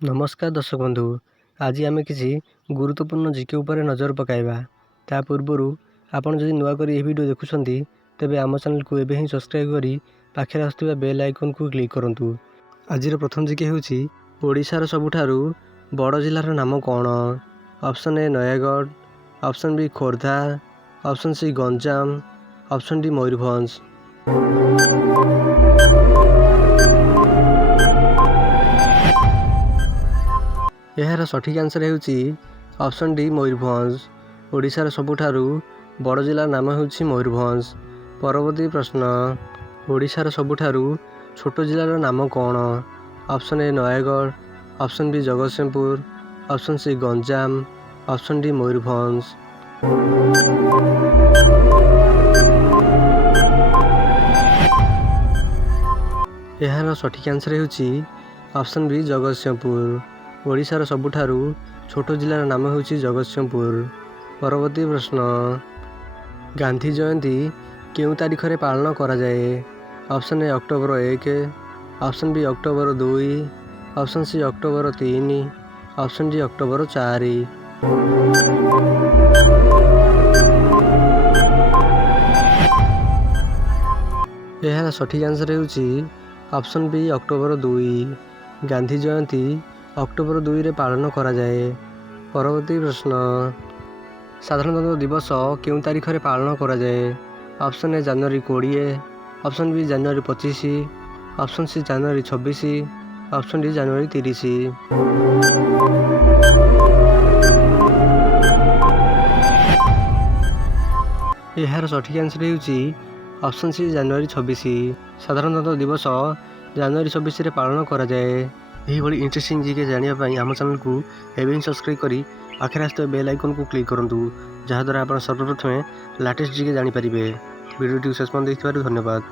नमस्कार दर्शक बंधु, आज आम किसी गुरुत्वपूर्ण जीके उपर नजर पकाइबा। ता पूर्व आपन जदि नुआ करी वीडियो देखुछंती तेबे आम चैनल को एबे ही सब्सक्राइब करी पाखे आसुवा बेल आइकन को क्लिक करंतु। आज प्रथम जीके होउची ओडिशार सबुठारु बड़ जिल्लार नाम कौन? Option A Nayagarh, option B Khordha, option C Ganjam, option D Mayurbhanj. यार सठिक आंसर होउची ऑप्शन डी मयूरभंज। ओडिशार सबुठारु बड़ जिल्लार नाम होउची मयूरभंज। परवर्ती प्रश्न, ओडिशार सबुठारु छोट जिल्लार नाम कौन? Option A Nayagarh, option B Jagatsinghpur, option C Ganjam, option D Mayurbhanj. यार सठिक आंसर होउची ऑप्शन बी जगतसिंहपुर। ओडिशार सबुठारु छोट जिल्लार नाम होउची जगतसिंहपुर। परवर्ती प्रश्न, गांधी जयंती केउ तारीख रे पालन करा जाए? Option A October 1, option B October 2, option C October 3, option D October 4। यार सठिक आंसर होउची option B October 2। Gandhi Jayanti October 2 रे पालन करा जाए। परवर्ती प्रश्न, साधारणतंत्र दिवस केउ तारीख रे पालन करा जाए? ऑप्शन ए जनवरी 20, ऑप्शन बी जनवरी 25, ऑप्शन सी जनवरी 26, ऑप्शन डी जनवरी 30। यार सठिक आंसर होउची ऑप्शन सी जनवरी 26। साधारणतंत्र दिवस जनवरी 26 रे पालन करा जाए। यही बड़ी इंटरेस्टिंग जीके जानापी आम चैनल को एवं ही सब्सक्राइब करी पाखे आस बेल आइकन को क्लिक करूँ, जहाँद्वारा आप सर्वप्रथमें लाटेस्ट जीके जानीपारे। वीडियो शेष पर्यंत देखिबारु धन्यवाद।